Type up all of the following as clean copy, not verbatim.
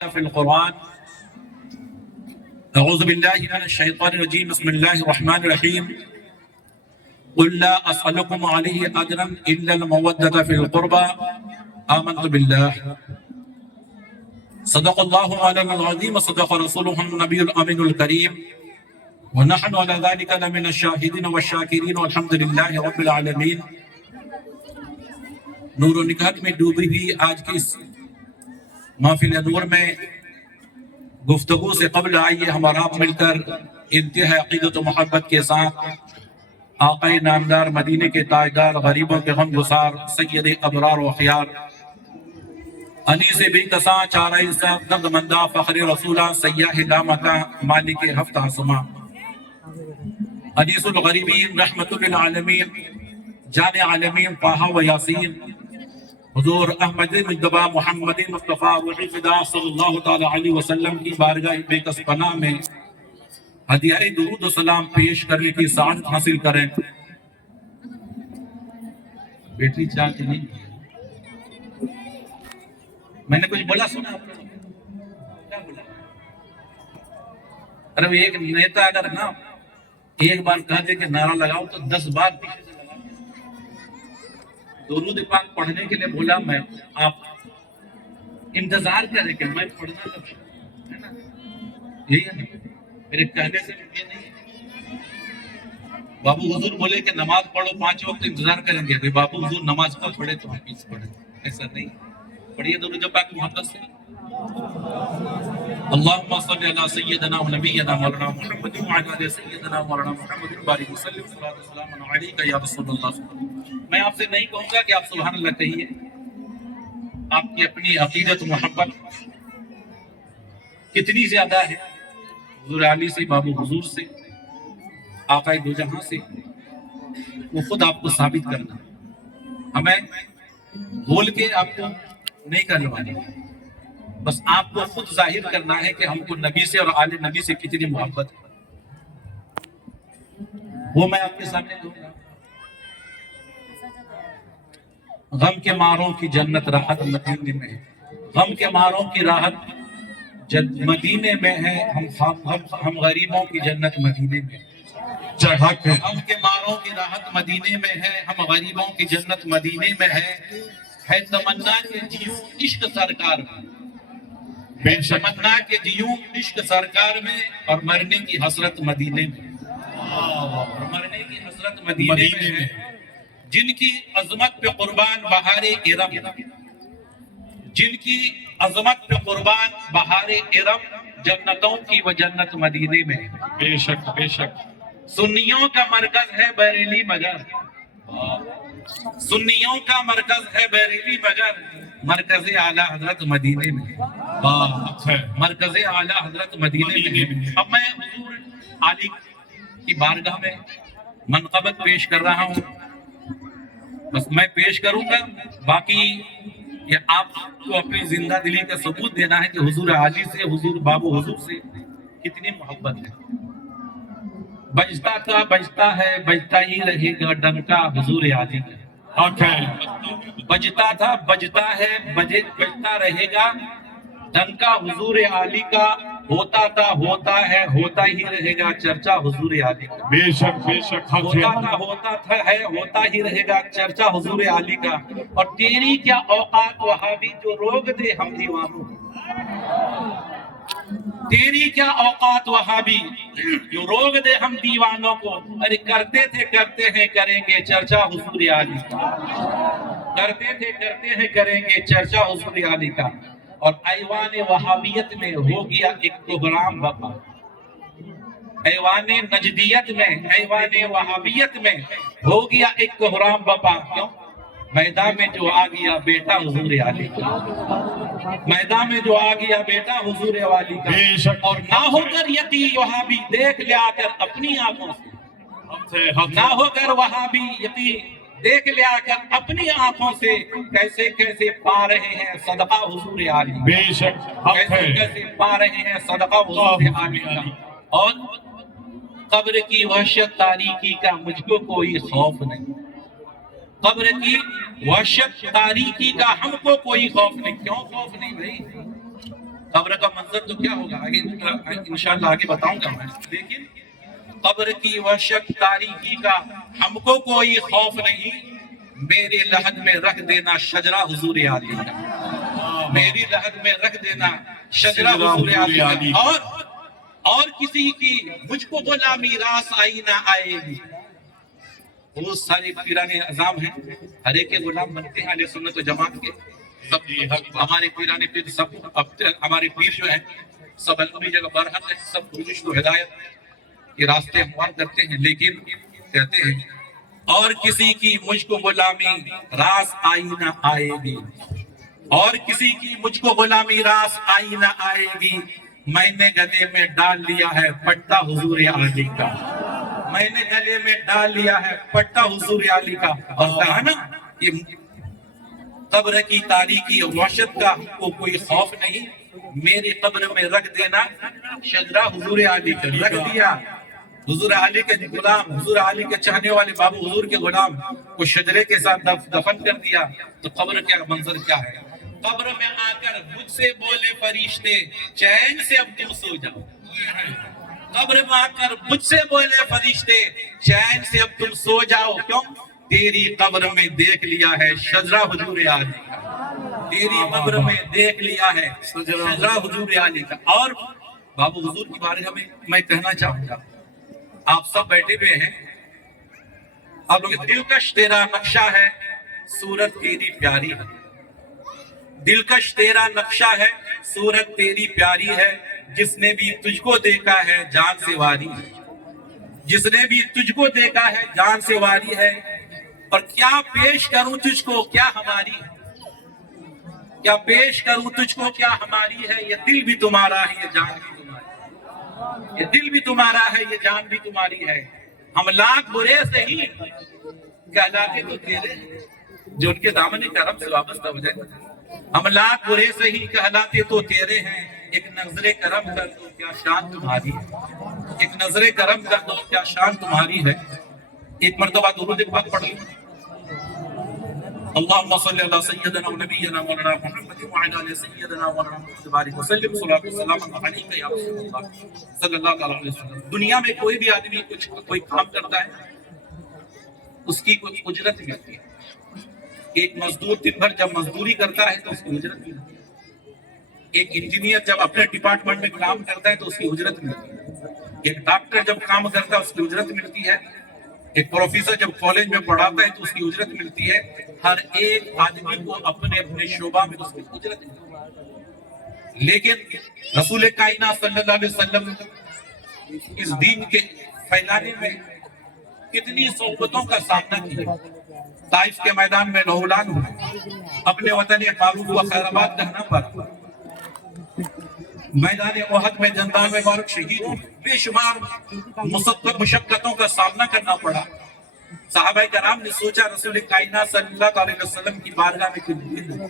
في القرآن. أعوذ بالله من الشيطان الرجيم. بسم الله الرحمن الرحيم. قل لا أسألكم عليه أجرا إلا المودة في القربى آمنت بالله. صدق الله مولانا العظيم وصدق رسوله النبي الأمين الكريم ونحن على ذلك لمن الشاهدين والشاكرين والحمد لله رب العالمين. نور و نکہت میں ڈوبی ہوئی آج کی اس محفل نور میں گفتگو سے قبل آئیے ہمارا آپ مل کر انتہائی عقیدت و محبت کے ساتھ آقا نامدار مدینے کے تاجدار غریبوں کے غم گسار سید ابرار و خیار علی سے بے کساں چارہ صاحب درد مندہ فخر رسولہ سیاہ دامکہ مالک ہفتہ آسماں عزیز الغریبین رحمت للعالمین جان عالمین طٰہٰ و یاسین حضور احمد مجتبیٰ محمد مصطفیٰ روح خدا صلی اللہ تعالیٰ علیہ وسلم کی بارگاہ بے کس پناہ میں ہدیہ درود و سلام پیش کرنے کی سعادت حاصل کریں. بیٹری چارج نہیں میں نے کچھ بولا سنا آپ نے کیا بولا؟ ارے ایک نیتا اگر نا ایک بار کہا دے کہ نعرہ لگاؤ تو 10 بار پیچھے سے لگاؤ. درود پاک پڑھنے کے لیے بولا میں آپ انتظار کریں کہ میں پڑھنا کب ہے نا یہی ہے نا میرے کہنے سے یہ نہیں ہے. بابو حضور بولے کہ نماز پڑھو 5 وقت انتظار کریں گے کہ بابو حضور نماز کب پڑھے تو ہم پیچھے پڑھیں. ایسا نہیں. پڑھیے درود پاک محبت سے. اللہم صلی علی سیدنا و نبینا مولانا محمد وعلی آل سیدنا مولانا محمد بارک وسلم صلاۃ والسلام علیک یا رسول اللہ. میں آپ سے نہیں کہوں گا کہ آپ سبحان اللہ کہیے. آپ کی اپنی عقیدت و محبت کتنی زیادہ ہے حضور علی سے بابو حضور سے آقا دو جہاں سے وہ خود آپ کو ثابت کرنا. ہمیں بول کے آپ کو نہیں کروانی بس آپ کو خود ظاہر کرنا ہے کہ ہم کو نبی سے اور آل نبی سے کتنی محبت ہے. وہ میں آپ کے سامنے دوں گا. غم کے ماروں کی جنت راحت مدینے میں ہے. غم کے ماروں کی راحت مدینے میں ہے. ہم غریبوں کی جنت مدینے میں غم کے ماروں کی راحت مدینے میں ہے. ہم غریبوں کی جنت مدینے میں ہے تمنا کے جیوں عشق سرکار میں. تمنا کے جیوں عشق سرکار میں اور مرنے کی حسرت مدینے میں. اور مرنے کی حسرت مدینے میں جن کی عظمت پہ قربان بہار ارم. جن کی عظمت پہ قربان بہار ارم جنتوں کی وہ جنت مدینے میں. بے شک بے شک. سنیوں کا مرکز ہے بریلی مگر سنیوں کا مرکز ہے بریلی مگر مرکز اعلیٰ حضرت مدینے میں. مرکز اعلیٰ حضرت مدینے میں. اب میں حضور علی کی بارگاہ میں منقبت پیش کر رہا ہوں. بس میں پیش کروں گا. باقی یہ آپ کو اپنی زندہ دلی کا ثبوت دینا ہے کہ حضور علی سے حضور بابو حضور سے کتنی محبت ہے. بجتا تھا بجتا ہے بجتا ہی رہے گا ڈنکا حضور علی کا. بجتا تھا بجتا ہے بجتا رہے گا ڈنکا حضور علی کا. ہوتا تھا ہوتا ہے ہوتا ہی رہے گا چرچا حضور علی کا. بے شک بے شک. ہوتا تھا ہے ہوتا ہی رہے گا چرچا حضور علی کا. اور تیری کیا اوقات وہابی جو روگ دے ہم دیوانوں کو. تیری کیا اوقات وہابی جو روگ دے ہم دیوانوں کو. ارے کرتے تھے کرتے ہیں کریں گے چرچا حضور علی کا. کرتے تھے کرتے ہیں کریں گے چرچا حضور علی کا. اور ایوان وہابیت میں ہو گیا ایک کوہرام بپا. ایوان نجدیت میں ایوان وہابیت میں ہو گیا ایک کوہرام بپا. کیوں؟ میدان میں جو آ گیا بیٹا حضور علی کا. میدان میں جو آ گیا بیٹا حضور علی کا. اور نہ ہو کر یقی وہابی دیکھ لیا کر اپنی آنکھوں سے. نہ ہو کر وہابی یقی دیکھ لیا کر اپنی آنکھوں سے کیسے کیسے پا رہے ہیں صدقہ حضور علی. بے شک. کیسے کیسے پا رہے ہیں صدقہ حضور علی کا. اور قبر کی وحشت تاریکی کا مجھ کو کوئی خوف نہیں. قبر کی وحشت تاریکی کا ہم کو کوئی خوف نہیں. کیوں خوف نہیں بھائی؟ قبر کا منظر تو کیا ہوگا آگے انشاءاللہ آگے بتاؤں گا میں، لیکن قبر کی وحشت تاریکی کا ہم کو کوئی خوف نہیں، میری لحد میں رکھ دینا شجرہ حضور علی کا، میری لحد میں رکھ دینا شجرہ حضور علی کا، اور کسی کی مجھ کو غلامی راس آئی نہ آئے گی۔ بہت سارے پیران اعظام ہیں، ہر ایک کے غلام بنتے ہیں اہل سنت و جماعت کے، سب ہمارے پیران پیر، سب ہمارے پیر جو ہیں سب اپنی جگہ برحق ہیں، سب رشد و ہدایت کے راستے ہموار کرتے ہیں، لیکن کہتے ہیں اور کسی کی مجھ کو غلامی راس آئی نہ آئے گی، اور کسی کی مجھ کو غلامی راس آئی نہ آئے گی، میں نے گلے میں ڈال لیا ہے پٹا حضور علی کا، میں نے گلے میں ڈال لیا ہے پٹا حضور علی کا۔ اور کہا نا کہ قبر کی تاریکی وحشت کا ہم کو کوئی خوف نہیں، میری قبر میں رکھ دینا شجرہ حضور علی کا، رکھ دیا حضور علی کے غلام، حضور علی کے چاہنے والے بابو حضور کے غلام کو شجرے کے ساتھ دفن کر دیا۔ تو قبر کا منظر کیا ہے؟ قبر میں آ کر مجھ سے بولے فرشتے چین سے اب تم سو جاؤ، قبر میں آ کر مجھ سے بولے فرشتے چین سے اب تم سو جاؤ، کیوں؟ تیری قبر میں دیکھ لیا ہے شجرہ حضور علی کا، تیری قبر میں دیکھ لیا ہے شجرہ حضور علی کا۔ اور بابو حضور کے بارے میں کہنا چاہوں گا، آپ سب بیٹھے ہوئے ہیں، اب دلکش تیرا نقشہ ہے صورت تیری پیاری ہے، دلکش تیرا نقشہ ہے صورت تیری پیاری ہے، جس نے بھی تجھ کو دیکھا ہے جان سے واری ہے، جس نے بھی تجھ کو دیکھا ہے جان سے واری ہے، اور کیا پیش کروں تجھ کو کیا ہماری ہے، کیا پیش کروں تجھ کو کیا ہماری ہے، یہ دل بھی تمہارا ہے یہ جان بھی تمہاری ہے، یہ دل بھی تمہارا ہے یہ جان بھی تمہاری ہے، ہم لاکھ برے سے ہی کہلاتے تو تیرے ہیں، جو ان کے دامن کرم سے وابستہ ہو جائے، ہم لاکھ برے سے ہی کہلاتے تو تیرے ہیں، ایک نظر کرم کر دو کیا شان تمہاری ہے، ایک نظر کرم کر دو کیا شان تمہاری ہے۔ ایک مرتبہ درود پاک پڑھ لیں، اللہم صلی اللہ سیدنا و نبینا مولانا محمد وعلی آلہ سیدنا مولانا محمد بارک وسلم صلاۃ والسلام علیک یا رسول اللہ صلی اللہ علیہ وسلم۔ دنیا میں کوئی بھی آدمی کوئی کام کرتا ہے اس کی کوئی اجرت ملتی ہے، ایک مزدور دن بھر جب مزدوری کرتا ہے تو اس کی اجرت ملتی ہے، ایک انجینئر جب اپنے ڈپارٹمنٹ میں کام کرتا ہے تو اس کی اجرت ملتی ہے، ایک ڈاکٹر جب کام کرتا ہے اس کی اجرت ملتی ہے، ایک پروفیسر جب کالج میں پڑھاتا ہے تو اس کی اجرت ملتی ہے، ہر ایک آدمی کو اپنے اپنے شعبہ میں اس کی اجرت ملتی ہے۔ لیکن رسول کائنات صلی اللہ علیہ وسلم اس دین کے پھیلانے میں کتنی صعوبتوں کا سامنا کیا، طائف کے میدان میں لہولان ہوئے، اپنے وطن فاروق و خیر آباد رہنا پڑا، میدان احد میں جندان میں مبارک شہید، بے شمار مشقتوں کا سامنا کرنا پڑا۔ صحابہ کرام نے سوچا رسول کائنات صلی اللہ علیہ وسلم کی بارگاہ میں کچھ دین،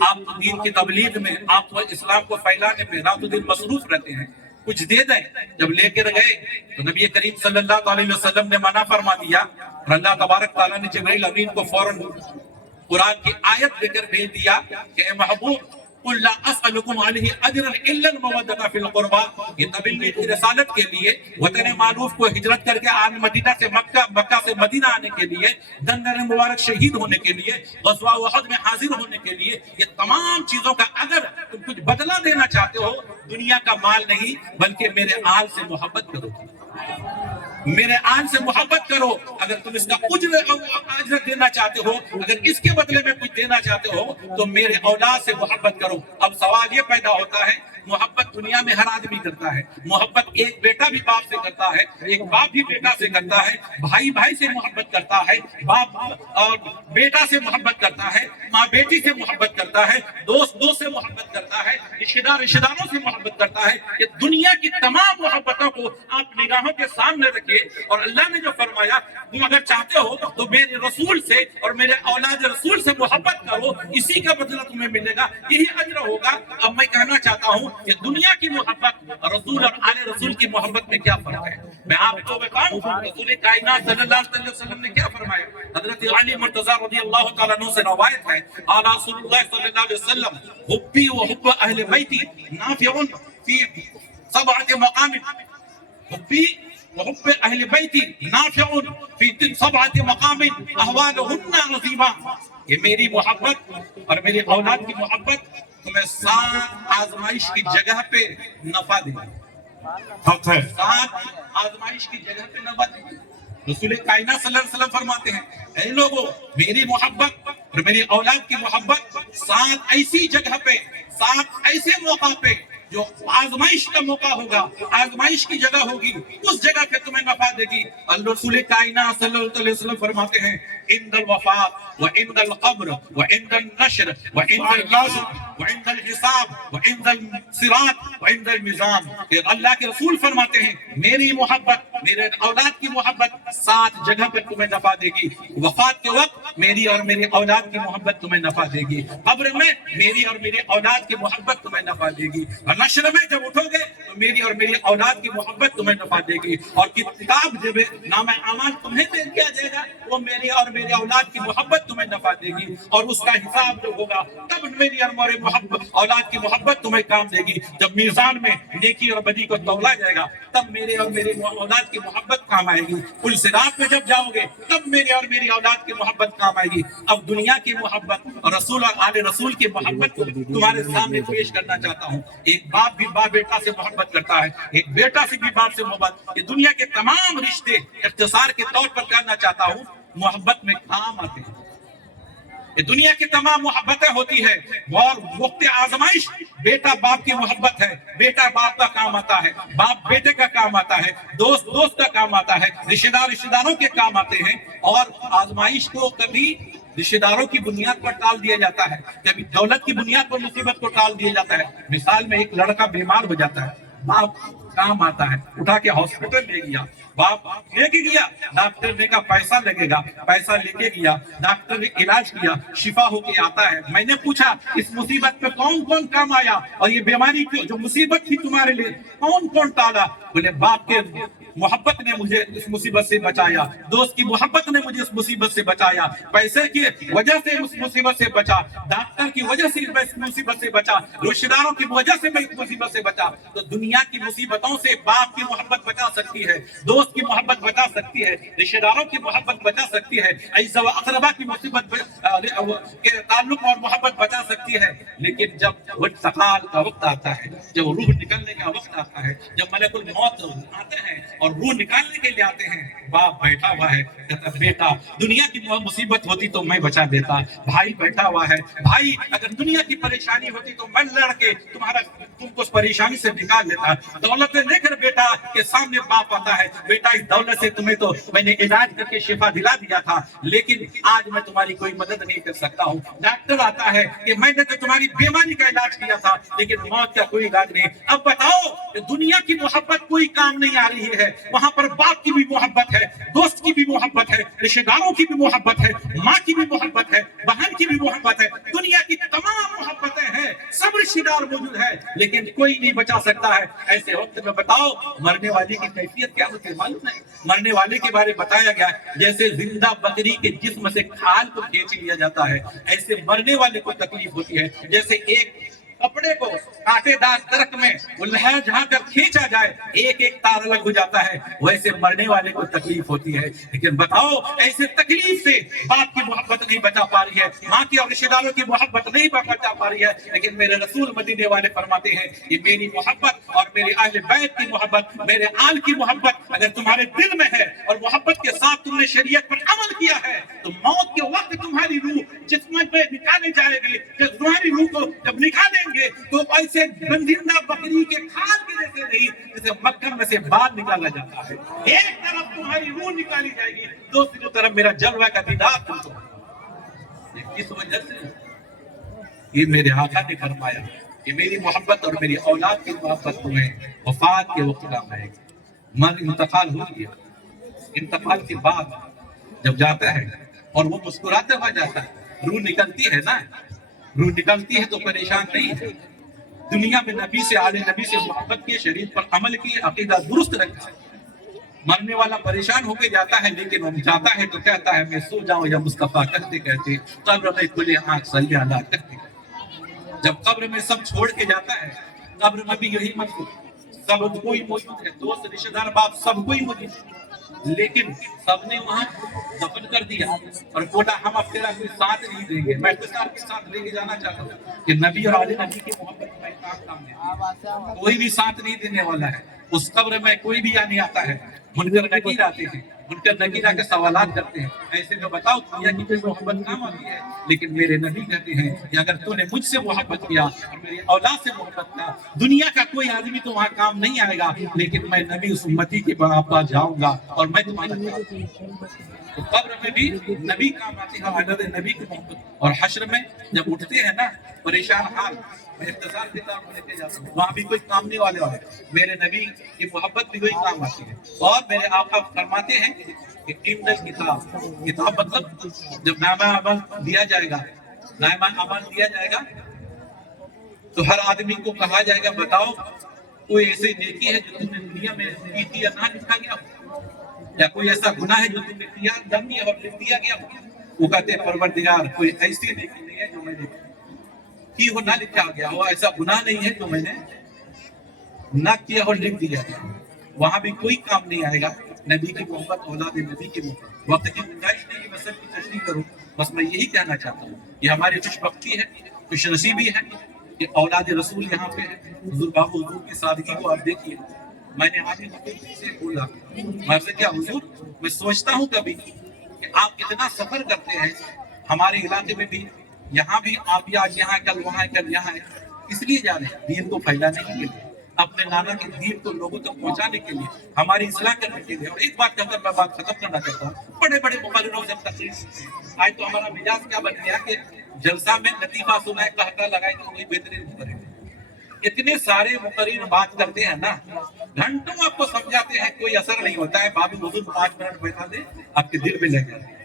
آپ دین کی تبلیغ میں، آپ اسلام کو پھیلانے میں رات و دن مصروف رہتے ہیں، کچھ دے دیں۔ جب لے کر گئے تو نبی کریم صلی اللہ علیہ وسلم نے منع فرما دیا، اور اللہ تبارک تعالیٰ نے جبرائیل امین کو فوراً قرآن کی آیت دے کر بھیج دیا کہ اے محبوب قل لا اسألکم علیہ اجرا الا المودۃ فی القربى، یہ تبلیغ کی رسالت کے لیے، وطن معروف کو ہجرت کر کے مدینہ سے مکہ سے مدینہ آنے کے لیے، دندر مبارک شہید ہونے کے لیے، غزوہ احد میں حاضر ہونے کے لیے، یہ تمام چیزوں کا اگر تم کچھ بدلہ دینا چاہتے ہو، دنیا کا مال نہیں بلکہ میرے آل سے محبت کرو، میرے آن سے محبت کرو، اگر تم اس کا اجر دینا چاہتے ہو، اگر اس کے بدلے میں کچھ دینا چاہتے ہو تو میرے اولاد سے محبت کرو۔ اب سوال یہ پیدا ہوتا ہے، محبت دنیا میں ہر آدمی کرتا ہے، محبت ایک بیٹا بھی باپ سے کرتا ہے، ایک باپ بھی بیٹا سے کرتا ہے، بھائی بھائی سے محبت کرتا ہے، باپ اور بیٹا سے محبت کرتا ہے، ماں بیٹی سے محبت کرتا ہے، دوست دوست سے محبت کرتا ہے، رشتہ دار رشتہ داروں سے محبت کرتا ہے۔ یہ دنیا کی تمام محبتوں کو آپ نگاہوں کے سامنے رکھیے، اور اللہ نے جو فرمایا تم اگر چاہتے ہو تو میرے رسول سے اور میرے اولاد رسول سے محبت کرو، اسی کا بدلہ تمہیں ملے گا، یہی اجر ہوگا۔ اب میں کہنا چاہتا ہوں کہ دنیا کی محبت رسول اور آل رسول کی محبت میں کیا فرق ہے؟ میں آپ کو بتاؤں رسول کائنات صلی اللہ علیہ وسلم نے کیا فرمایا؟ حضرت علی مرتضی رضی اللہ تعالیٰ عنہ سے روایت ہے، قال رسول اللہ صلی اللہ علیہ وسلم حبی و حب اہل بیتی نافع فی 7 مقام، حبی وحب اہل بیتی نافع فی 7 مقام احوالہن عظیمہ، کہ میری محبت اور میری اولاد کی محبت تمہیں 7 آزمائش کی جگہ پہ نفع دے گی، 7 آزمائش کی جگہ پہ نفع دے گی۔ رسول کائنات صلی اللہ علیہ وسلم فرماتے ہیں اے لوگوں، میری محبت اور میری اولاد کی محبت 7 ایسی جگہ پہ، 7 ایسے موقع پہ جو آزمائش کا موقع ہوگا، آزمائش کی جگہ ہوگی، اس جگہ پہ تمہیں نفع دے گی۔ رسول کائنات صلی اللہ علیہ وسلم فرماتے ہیں عند الوفات وعند القبر وعند النشر وعند النازل وعند الحساب وعند الصراط وعند المیزان، کہ اللہ کے رسول فرماتے ہیں میری محبت، میرے اولاد کی محبت 7 جگہ پہ تمہیں نفع دے گی۔ وفات کے وقت میری اور میری اولاد کی محبت تمہیں نفع دے گی، قبر میں میری اور میری اولاد کی محبت تمہیں نفع دے گی، اور نشر میں جب اٹھو گے تو میری اور میری اولاد کی محبت تمہیں نفع دے گی، اور کتاب جب نام اعمال تمہیں دے دیا جائے گا وہ میری اور میری اولاد کی محبت تمہیں نفع دے گی، اور اس کا حساب جو ہوگا تب میری اور میری اولاد کی محبت تمہیں کام دے گی۔ جب میزان میں نیکی اور بدی کو تولا جائے گا تب میرے اور میری اولاد کی محبت کام آئے گی، پل صراط میں جب جاؤ گے تب میرے اور میری اولاد کی محبت کام آئے گی۔ اب دنیا کی محبت اور رسول اور آل رسول کی محبت کو تمہارے سامنے پیش کرنا چاہتا ہوں۔ ایک باپ بھی باپ بیٹا سے محبت کرتا ہے، ایک بیٹا سے بھی باپ سے محبت، یہ دنیا کے تمام رشتے اختصار کے طور پر کرنا چاہتا ہوں، محبت میں کام آتے ہیں۔ یہ دنیا کی تمام محبتیں ہوتی ہے، اور وقت آزمائش بیٹا باپ کی محبت ہے، بیٹا باپ کا کام آتا ہے، باپ بیٹے کا کام آتا ہے، دوست دوست کا کام آتا ہے، رشتہ دار رشتہ داروں کے کام آتے ہیں، اور آزمائش کو کبھی رشتہ داروں کی بنیاد پر ٹال دیا جاتا ہے، کبھی دولت کی بنیاد پر مصیبت کو ٹال دیا جاتا ہے۔ مثال میں ایک لڑکا بیمار ہو جاتا ہے، باپ کام آتا ہے، اٹھا کے ہاسپٹل لے گیا، باپ لے کے گیا، ڈاکٹر نے کہا پیسہ لگے گا، پیسہ لے کے گیا، ڈاکٹر نے علاج کیا، شفا ہو کے آتا ہے۔ میں نے پوچھا اس مصیبت پہ کون کون کام آیا، اور یہ بیماری جو مصیبت تھی تمہارے لیے کون کون ٹالا؟ بولے باپ کے محبت نے مجھے اس مصیبت سے بچایا، دوست کی محبت نے مجھے اس مصیبت سے بچایا، پیسے کی وجہ سے اس مصیبت سے بچا، ڈاکٹر کی وجہ سے میں اس مصیبت سے بچا، رشتہ داروں کی وجہ سے میں اس مصیبت سے بچا۔ تو دنیا کی مصیبتوں سے باپ کی محبت بچا سکتی ہے، دوست کی محبت بچا سکتی ہے، رشتہ داروں کی محبت بچا سکتی ہے، اعزا و اقربا کی مصیبت کے تعلق اور محبت بچا سکتی ہے۔ لیکن جب انتقال کا وقت آتا ہے، جب روح نکلنے کا وقت آتا ہے، جب ملک الموت آتے ہیں اور روح نکالنے کے لیے آتے ہیں، باپ بیٹھا ہوا ہے، کہتا بیٹا دنیا کی مصیبت ہوتی تو میں بچا دیتا، بھائی بیٹھا ہوا ہے، بھائی اگر دنیا کی پریشانی ہوتی تو میں لڑ کے تم کو اس پریشانی سے نکال لیتا۔ دولت لے کر بیٹا کے سامنے باپ آتا ہے، بیٹا اس دولت سے تمہیں تو میں نے علاج کر کے شفا دلا دیا تھا، لیکن آج میں تمہاری کوئی مدد نہیں کر سکتا ہوں۔ ڈاکٹر آتا ہے کہ میں نے تو تمہاری بیماری کا علاج کیا تھا لیکن موت کا کوئی علاج نہیں۔ اب بتاؤ کہ دنیا کی محبت کوئی کام نہیں آ رہی ہے، وہاں پر باپ کی بھی محبت ہے، دوست کی بھی محبت ہے، رشتہ داروں کی بھی محبت ہے، ماں کی بھی محبت ہے، بہن کی بھی محبت ہے، دنیا کی تمام محبتیں ہیں، سب رشتہ دار موجود ہے، لیکن کوئی نہیں بچا سکتا ہے۔ ایسے وقت میں بتاؤ مرنے والے کی کیفیت کیا ہوتی ہے معلوم ہے؟ مرنے والے کے بارے بتایا گیا جیسے زندہ بکری کے جسم سے کھال کو کھینچ لیا جاتا ہے، ایسے مرنے والے کو تکلیف ہوتی ہے۔ جیسے ایک کپڑے کو کانٹے دار درخت میں الجھا جہاں کر کھینچا جائے ایک ایک تار الگ ہو جاتا ہے، ویسے مرنے والے کو تکلیف ہوتی ہے۔ لیکن بتاؤ ایسے تکلیف سے باپ کی محبت نہیں بچا پا رہی ہے، ماں کی اور رشتہ داروں کی محبت نہیں بچا پا رہی ہے، لیکن میرے رسول مدینے والے فرماتے ہیں یہ میری محبت اور میرے اہل بیت کی محبت، میرے آل کی محبت اگر تمہارے دل میں ہے اور محبت کے ساتھ تم نے شریعت پر عمل کیا ہے تو موت کے وقت تمہاری روح جسم پہ نکالے جائے گی، جب تمہاری روح کو جب نکالیں گے تو ایسے زندہ بکری کے کھال کے جیسے نہیں جیسے مکھن میں سے بال نکالا جاتا ہے، ایک طرف تمہاری روح نکالی جائے گی، دوسری طرف میرا جلوہ کا دیدار تم کو۔ اس وجہ سے یہ میرے آقا نے فرمایا کہ میری محبت اور میری اولاد کی محبت تمہیں وفات کے وقت کام آئے گی۔ مر انتقال ہو گیا، انتقال کے بعد جب جاتا ہے اور وہ مسکراتے ہوا جاتا ہے، روح نکلتی ہے نا، روح نکلتی ہے تو پریشان نہیں ہے۔ دنیا میں نبی سے آل نبی سے محبت کی، شریعت پر عمل کی، عقیدہ درست رکھا، مرنے والا پریشان ہو کے جاتا ہے، لیکن وہ جاتا ہے تو کہتا ہے میں سو جاؤں یا مصطفیٰ کہتے کہتے قبر میں کھلے آنکھ صلی اللہ کہتے کہتے۔ جب قبر میں سب چھوڑ کے جاتا ہے، قبر میں بھی یہی منظور، سب کوئی موجود ہے، دوست رشتہ دار باپ سب کوئی موجود ہے، لیکن سب نے وہاں دفن کر دیا اور بولا ہم اب تیرا کوئی ساتھ نہیں دیں گے۔ میں اختصار کے ساتھ لے کے جانا چاہتا ہوں کہ نبی اور آل نبی کی محبت میں کام ہے، کوئی بھی ساتھ نہیں دینے والا ہے، اس قبر میں کوئی بھی نہیں آتا ہے، منکر نکیر آتے ہیں، منکر نکیر آ کے سوالات کرتے ہیں، ایسے میں بتاؤ دنیا کی کوئی محبت کام آتی ہے؟ لیکن میرے نبی کہتے ہیں کہ اگر تو نے مجھ سے محبت کیا اور میری اولاد سے محبت کیا، دنیا کا کوئی آدمی تو وہاں کام نہیں آئے گا، لیکن میں نبی اس امتی کے پاس جاؤں گا اور میں تمہارا تو قبر میں بھی نبی کام آتے ہیں، عدد نبی کی محبت، اور حشر میں جب اٹھتے ہیں نا پریشان حال، میں اختصار کتاب لے کے جاتا ہوں، وہاں بھی کوئی کام نہیں والے میرے نبی کی محبت بھی وہی کام آتی ہے۔ اور میرے آقا فرماتے ہیں کہ کتاب مطلب جب نامہ عمل دیا جائے گا، نامہ عمل دیا جائے گا تو ہر آدمی کو کہا جائے گا بتاؤ کوئی ایسی نیکی ہے جو تم نے دنیا میں کی تھی یا نہ لکھا گیا ہو، یا کوئی ایسا گناہ ہے جو تم نے کیا نہ کیا اور لکھ دیا گیا ہو۔ وہ کہتے ہیں پروردگار کوئی ایسی نیکی نہیں ہے جو میں نے کی ہو نہ لکھا گیا ہو، ایسا گناہ نہیں ہے جو میں نے نہ کیا اور لکھ دیا گیا۔ وہاں بھی کوئی کام نہیں آئے گا، نبی کی محبت، اولاد نبی کی محبت۔ وقت کی گنجائش نہیں کہ میں سب کی تشریح کروں، بس میں یہی کہنا چاہتا ہوں، یہ ہماری خوش بختی ہے، خوش نصیبی ہے کہ اولاد رسول یہاں پہ ہے۔ حضور بابو حضور کی سادگی کو آپ دیکھیے، میں نے آج سے بولا، میں سے کیا حضور میں سوچتا ہوں کبھی کہ آپ کتنا سفر کرتے ہیں ہمارے علاقے میں بھی، یہاں بھی آپ بھی آج یہاں کل وہاں کل یہاں ہے، اس لیے جا رہے ہیں دین کو پھیلانے کے لیے، اپنے نانا کے دین کو لوگوں تک پہنچانے کے لیے، ہماری اصلاح کرنے کے لیے۔ اور ایک بات کہہ کر میں بات ختم کرنا چاہتا ہوں، بڑے بڑے مقرروں جب تقریر سنتے ہیں، آج تو ہمارا مزاج کیا بن گیا کہ جلسہ میں لطیفہ سنائے کہتا لگائے تو وہی بہترین مقرر۔ اتنے سارے مقرر بات کرتے ہیں نا، گھنٹوں آپ کو سمجھاتے ہیں، کوئی اثر نہیں ہوتا ہے۔ بابی حضور 5 منٹ بیٹھا دے آپ کے دل پہ لگ جاتے ہیں،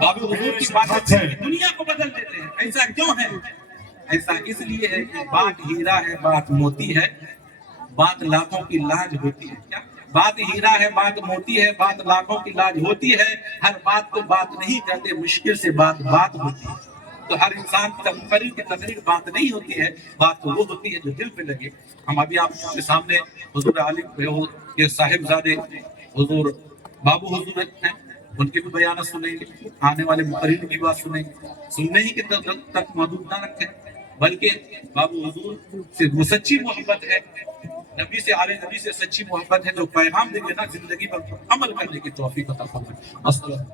بابی حضور کی بات دنیا کو بدل دیتے ہیں۔ ایسا کیوں ہے؟ ایسا اس لیے ہے کہ بات ہیرا ہے، بات موتی ہے، بات لاکھوں کی لاج ہوتی ہے۔ کیا بات ہیرا ہے، بات موتی ہے، بات لاکھوں کی لاج ہوتی ہے۔ ہر بات کو بات نہیں کہتے، مشکل سے بات ہوتی ہے۔ تو ہر انسان کی تقریر بات نہیں ہوتی ہے، بات تو وہ ہوتی ہے جو دل پہ لگے۔ ہم ابھی آپ کے سامنے حضور عالم کے صاحبزادے حضور بابو حضور ہیں، ان کی بھی بیانات سنیں گے، آنے والے مقررین کی بات سنیں گے۔ سننے ہی کے تک محدود نہ رکھیں، بلکہ بابو حضور سے وہ سچی محبت ہے، نبی سے آل نبی سے سچی محبت ہے، جو پیغام دیں گے نا زندگی پر عمل کرنے کی توفیق عطا فرمائے۔ السلام